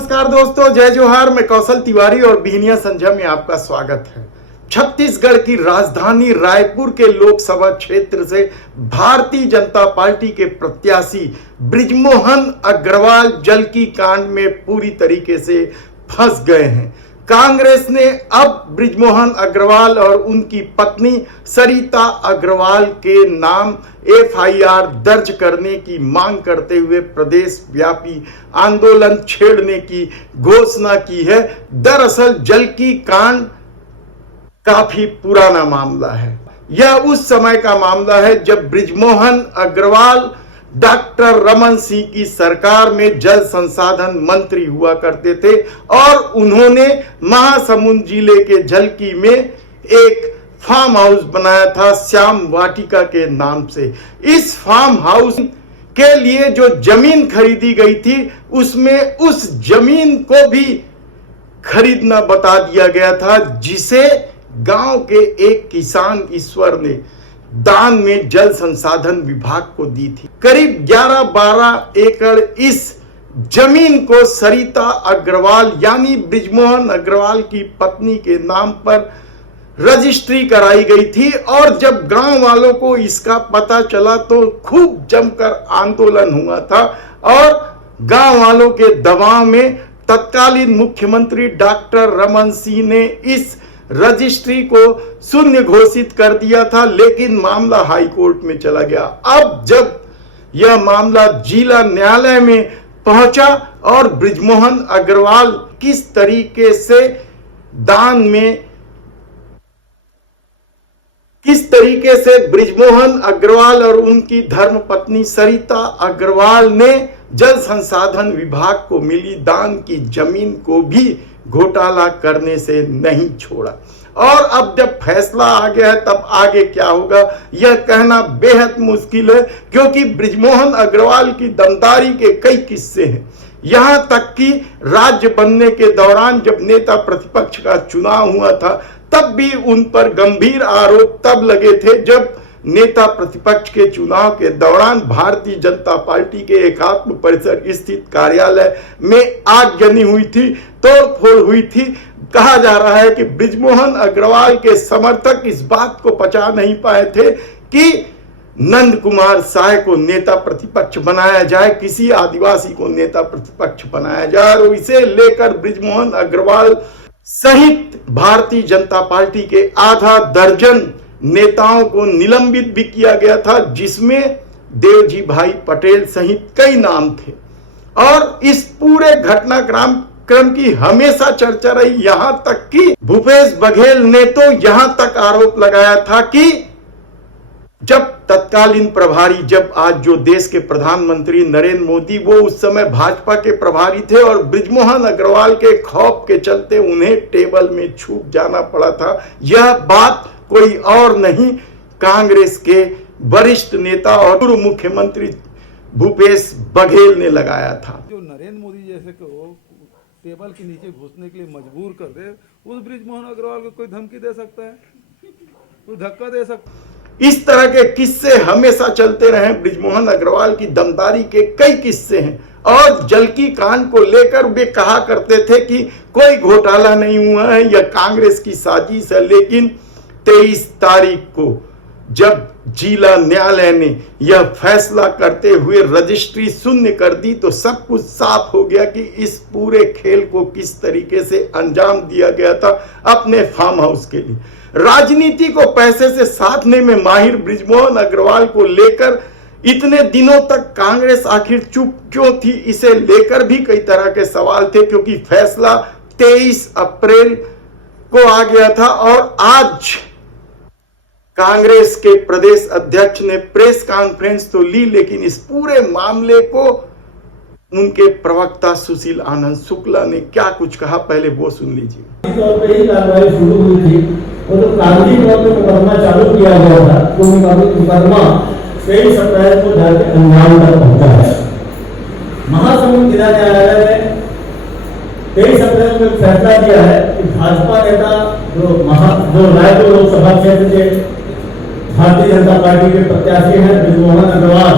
नमस्कार दोस्तों, जय जोहार। मैं कौशल तिवारी और बिहनिया संझा में आपका स्वागत है। छत्तीसगढ़ की राजधानी रायपुर के लोकसभा क्षेत्र से भारतीय जनता पार्टी के प्रत्याशी बृजमोहन अग्रवाल जलकी कांड में पूरी तरीके से फंस गए हैं। कांग्रेस ने अब बृजमोहन अग्रवाल और उनकी पत्नी सरिता अग्रवाल के नाम एफआईआर दर्ज करने की मांग करते हुए प्रदेश व्यापी आंदोलन छेड़ने की घोषणा की है। दरअसल जलकी कांड काफी पुराना मामला है। यह उस समय का मामला है जब बृजमोहन अग्रवाल डॉक्टर रमन सिंह की सरकार में जल संसाधन मंत्री हुआ करते थे और उन्होंने महासमुंद जिले के झलकी में एक फार्म हाउस बनाया था श्याम वाटिका के नाम से। इस फार्म हाउस के लिए जो जमीन खरीदी गई थी उसमें उस जमीन को भी खरीदना बता दिया गया था, जिसे गांव के एक किसान ईश्वर ने दान में जल संसाधन विभाग को दी थी। करीब 11-12 एकड़ इस जमीन को सरिता अग्रवाल यानी बृजमोहन अग्रवाल की पत्नी के नाम पर रजिस्ट्री कराई गई थी और जब गांव वालों को इसका पता चला तो खूब जमकर आंदोलन हुआ था और गांव वालों के दबाव में तत्कालीन मुख्यमंत्री डॉक्टर रमन सिंह ने इस रजिस्ट्री को शून्य घोषित कर दिया था, लेकिन मामला हाई कोर्ट में चला गया। अब जब यह मामला जिला न्यायालय में पहुंचा और बृजमोहन अग्रवाल किस तरीके से दान में बृजमोहन अग्रवाल और उनकी धर्मपत्नी सरिता अग्रवाल ने जल संसाधन विभाग को मिली दान की जमीन को भी घोटाला करने से नहीं छोड़ा। और अब जब फैसला आ गया है तब आगे क्या होगा यह कहना बेहद मुश्किल है, क्योंकि बृजमोहन अग्रवाल की दमदारी के कई किस्से हैं। यहां तक कि राज्य बनने के दौरान जब नेता प्रतिपक्ष का चुनाव हुआ था तब भी उन पर गंभीर आरोप तब लगे थे जब नेता प्रतिपक्ष के चुनाव के दौरान भारतीय जनता पार्टी के एकात्म परिसर स्थित कार्यालय में आगजनी हुई थी, तोड़फोड़ हुई थी। कहा जा रहा है कि बृजमोहन अग्रवाल के समर्थक इस बात को पचा नहीं पाए थे कि नंद कुमार साय को नेता प्रतिपक्ष बनाया जाए, किसी आदिवासी को नेता प्रतिपक्ष बनाया जाए, और इसे लेकर बृजमोहन अग्रवाल सहित भारतीय जनता पार्टी के आधा दर्जन नेताओं को निलंबित भी किया गया था, जिसमें देवजी भाई पटेल सहित कई नाम थे। और इस पूरे घटनाक्रम की हमेशा चर्चा रही, यहां तक कि भूपेश बघेल ने तो यहां तक आरोप लगाया था कि जब तत्कालीन प्रभारी, जब आज जो देश के प्रधानमंत्री नरेंद्र मोदी, वो उस समय भाजपा के प्रभारी थे और बृजमोहन अग्रवाल के खौफ के चलते उन्हें टेबल में छूट जाना पड़ा था। यह बात कोई और नहीं, कांग्रेस के वरिष्ठ नेता और पूर्व मुख्यमंत्री भूपेश बघेल ने लगाया था। जो नरेंद्र मोदी जैसे को टेबल के नीचे घुसने के लिए मजबूर कर दे, उस बृजमोहन अग्रवाल को कोई धमकी दे सकता है, कोई धक्का दे सकता है? इस तरह के किस्से हमेशा चलते रहे। बृजमोहन अग्रवाल की दमदारी के कई किस्से हैं और जलकी कांड को लेकर वे कहा करते थे कि कोई घोटाला नहीं हुआ है, यह कांग्रेस की साजिश है। लेकिन 23 तारीख को जब जिला न्यायालय ने यह फैसला करते हुए रजिस्ट्री शून्य कर दी तो सब कुछ साफ हो गया कि इस पूरे खेल को किस तरीके से अंजाम दिया गया था अपने फार्म हाउस के लिए। राजनीति को पैसे से साधने में माहिर बृजमोहन अग्रवाल को लेकर इतने दिनों तक कांग्रेस आखिर चुप क्यों थी, इसे लेकर भी कई तरह के सवाल थे, क्योंकि फैसला 23 अप्रैल को आ गया था और आज कांग्रेस के प्रदेश अध्यक्ष ने प्रेस कॉन्फ्रेंस तो ली, लेकिन इस पूरे मामले को उनके प्रवक्ता सुशील आनंद शुक्ला ने क्या कुछ कहा, पहले वो सुन लीजिए। कार्रवाई शुरू हुई थी और तो कागजी तौर पर मुकदमा चालू किया गया था, तो मुकदमा 23 अप्रैल को जाकर अंजाम तक पहुंचा है। महासमुंद जिला न्यायालय ने 23 अप्रैल को फैसला दिया है कि भाजपा नेता जो रायपुर लोकसभा क्षेत्र के भारतीय जनता पार्टी के प्रत्याशी हैं बृजमोहन अग्रवाल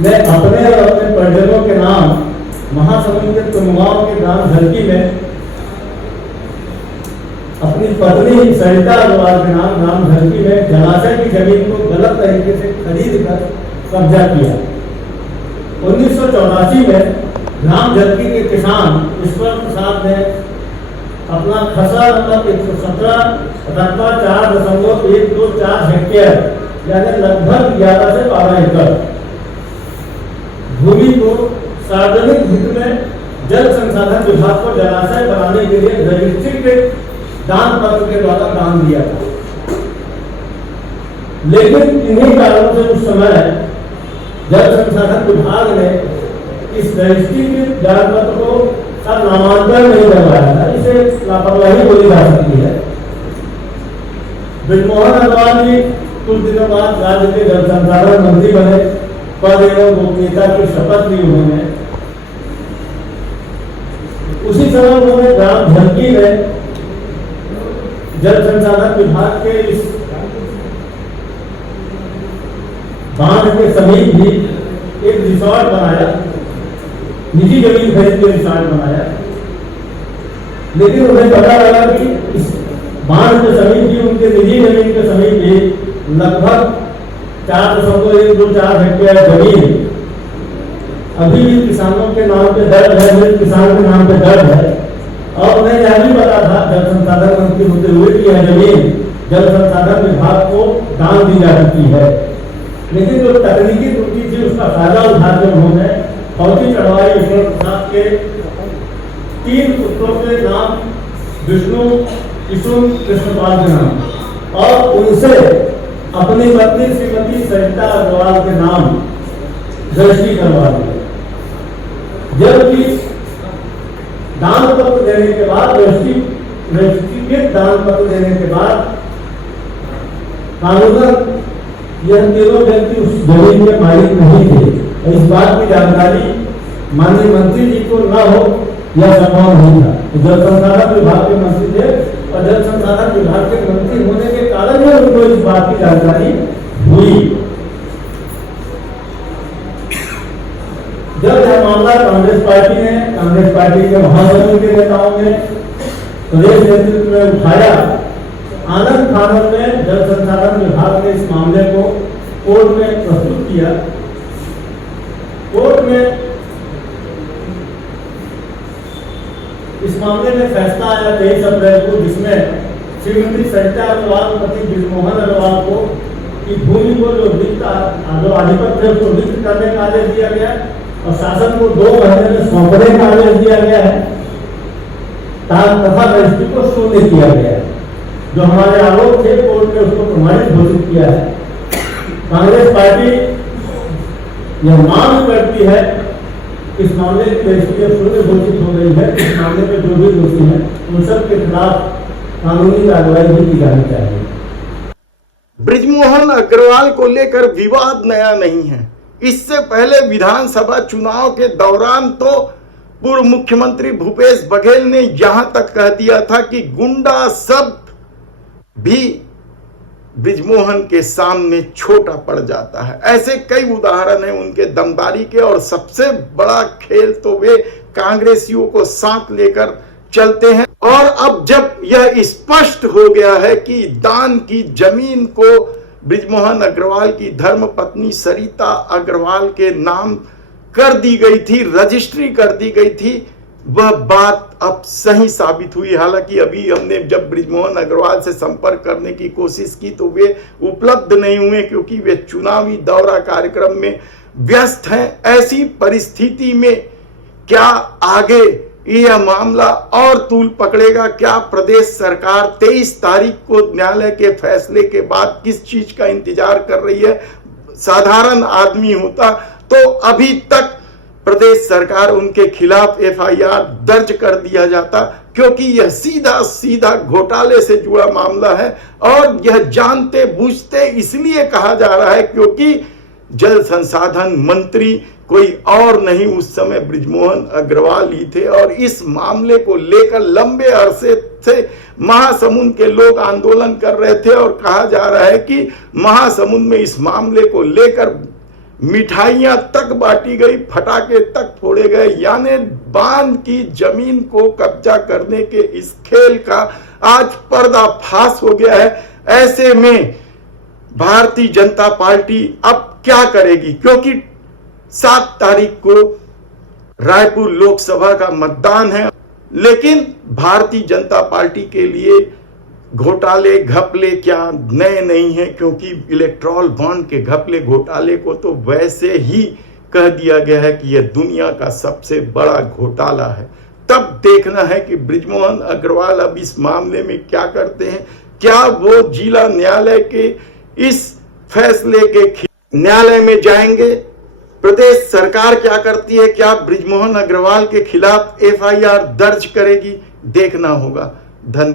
ने अपने और अपने परिजनों के नाम महासमुंद महासमुंद के तुमगांव के ग्राम झलकी में अपनी पत्नी सरिता अग्रवाल के नाम ग्राम झलकी में जलाशय की जमीन को गलत तरीके से खरीद कर कब्जा किया। 1984 में ग्राम झलकी के किसान ईश्वर प्रसाद ने अपना खसरा नंबर 117 रकबा 4.124 हेक्टेयर यानी लगभग 11 से 12 एकड़ भूमि को सार्वजनिक हित में जल संसाधन विभाग को जलाशय बनाने के लिए रजिस्ट्री के दान पत्र के द्वारा दान दिया था। लेकिन इन्हीं कारणों से उस समय जल संसाधन विभाग ने इस रजिस्ट्री के दान पत्र को का नामांकन नहीं करवाया था। इसे लापरवाही बोली जा सकती है। बृजमोहन अग्रवाल जी कुछ दिनों बाद राज्य के जल संसाधन मंत्री बने, पद एवं गोपनीयता की शपथ ली उन्होंने। उसी समय उन्होंने ग्राम झलकी में जल संसाधन विभाग के इस बांध के समीप भी एक रिसोर्ट बनाया, निजी जमीन खरीद के रिसोर्ट बनाया। लेकिन उन्हें पता लगा कि इस बांध के समीप भी, उनके निजी जमीन के समीप भी लगभग 4.124 हेक्टेयर जमीन अभी भी किसानों के नाम पे दर्ज है, किसान के नाम पे दर्ज है। और उन्हें यह भी पता था जल संसाधन मंत्री होते हुए कि यह जमीन जल संसाधन विभाग को दान दी जा चुकी है। लेकिन जो तकनीकी त्रुटि थी उसका फायदा उठाते उन्होंने फौजी चढ़वाई ईश्वर प्रसाद के 3 पुत्रों के नाम विष्णु, किशुन, कृष्णपाल के नाम और उनसे अपनी पत्नी श्रीमती सरिता अग्रवाल के नाम रजिस्ट्री करवा दी। जबकि दान पत्र देने के बाद रजिस्ट्री के दान पत्र देने के बाद कानूनन यह तीनों व्यक्ति उस जमीन के मालिक नहीं थे। इस बात की जानकारी माननीय मंत्री जी को न हो यह संभव नहीं था। जल संसाधन विभाग के मंत्री थे और जल संसाधन विभाग के मंत्री होने के कारण ही उनको इस बात की जानकारी हुई। जब यह मामला कांग्रेस पार्टी के महासमुंद के नेताओं ने प्रदेश नेतृत्व में उठाया, आनंद फानन में जल संसाधन विभाग ने इस मामले को कोर्ट में प्रस्तुत किया। कोर्ट में इस मामले में फैसला आया 23 अप्रैल को, जिसमें श्रीमती सरिता अग्रवाल पति बृजमोहन अग्रवाल को की भूमि को जो आधिपत्य उसको रिक्त करने का आदेश दिया गया और शासन को 2 महीने में सौंपने का आदेश दिया गया है तथा रजिस्ट्री को शून्य किया गया है। जो हमारे आरोप थे कोर्ट ने उसको प्रमाणित घोषित किया है। कांग्रेस पार्टी यह मांग करती है इस मामले की रजिस्ट्री शून्य घोषित हो गई है। इस मामले में जो भी दोषी है उन सब के खिलाफ कानूनी कार्रवाई भी की जानी चाहिए। बृजमोहन अग्रवाल को लेकर विवाद नया नहीं है। इससे पहले विधानसभा चुनाव के दौरान तो पूर्व मुख्यमंत्री भूपेश बघेल ने यहां तक कह दिया था कि गुंडा शब्द भी बृजमोहन के सामने छोटा पड़ जाता है। ऐसे कई उदाहरण हैं उनके दमदारी के, और सबसे बड़ा खेल तो वे कांग्रेसियों को साथ लेकर चलते हैं। और अब जब यह स्पष्ट हो गया है कि दान की जमीन को बृजमोहन अग्रवाल की धर्मपत्नी सरिता अग्रवाल के नाम कर दी गई थी, रजिस्ट्री कर दी गई थी, वह बात अब सही साबित हुई। हालांकि अभी हमने जब बृजमोहन अग्रवाल से संपर्क करने की कोशिश की तो वे उपलब्ध नहीं हुए, क्योंकि वे चुनावी दौरा कार्यक्रम में व्यस्त हैं। ऐसी परिस्थिति में क्या आगे यह मामला और तूल पकड़ेगा? क्या प्रदेश सरकार 23 तारीख को न्यायालय के फैसले के बाद किस चीज का इंतजार कर रही है? साधारण आदमी होता तो अभी तक प्रदेश सरकार उनके खिलाफ FIR दर्ज कर दिया जाता, क्योंकि यह सीधा सीधा घोटाले से जुड़ा मामला है। और यह जानते बूझते इसलिए कहा जा रहा है क्योंकि जल संसाधन मंत्री कोई और नहीं, उस समय बृजमोहन अग्रवाल ही थे। और इस मामले को लेकर लंबे अरसे से महासमुंद के लोग आंदोलन कर रहे थे और कहा जा रहा है कि महासमुंद में इस मामले को लेकर मिठाइयां तक बांटी गई, फटाके तक फोड़े गए, यानी बांध की जमीन को कब्जा करने के इस खेल का आज पर्दाफाश हो गया है। ऐसे में भारतीय जनता पार्टी अब क्या करेगी, क्योंकि 7 तारीख को रायपुर लोकसभा का मतदान है, लेकिन भारतीय जनता पार्टी के लिए घोटाले घपले क्या नए नहीं है, क्योंकि इलेक्ट्रॉल बॉन्ड के घपले घोटाले को तो वैसे ही कह दिया गया है कि यह दुनिया का सबसे बड़ा घोटाला है। तब देखना है कि बृजमोहन अग्रवाल अब इस मामले में क्या करते हैं। क्या वो जिला न्यायालय के इस फैसले के न्यायालय में जाएंगे? प्रदेश सरकार क्या करती है? क्या बृजमोहन अग्रवाल के खिलाफ FIR दर्ज करेगी? देखना होगा। धन्यवाद।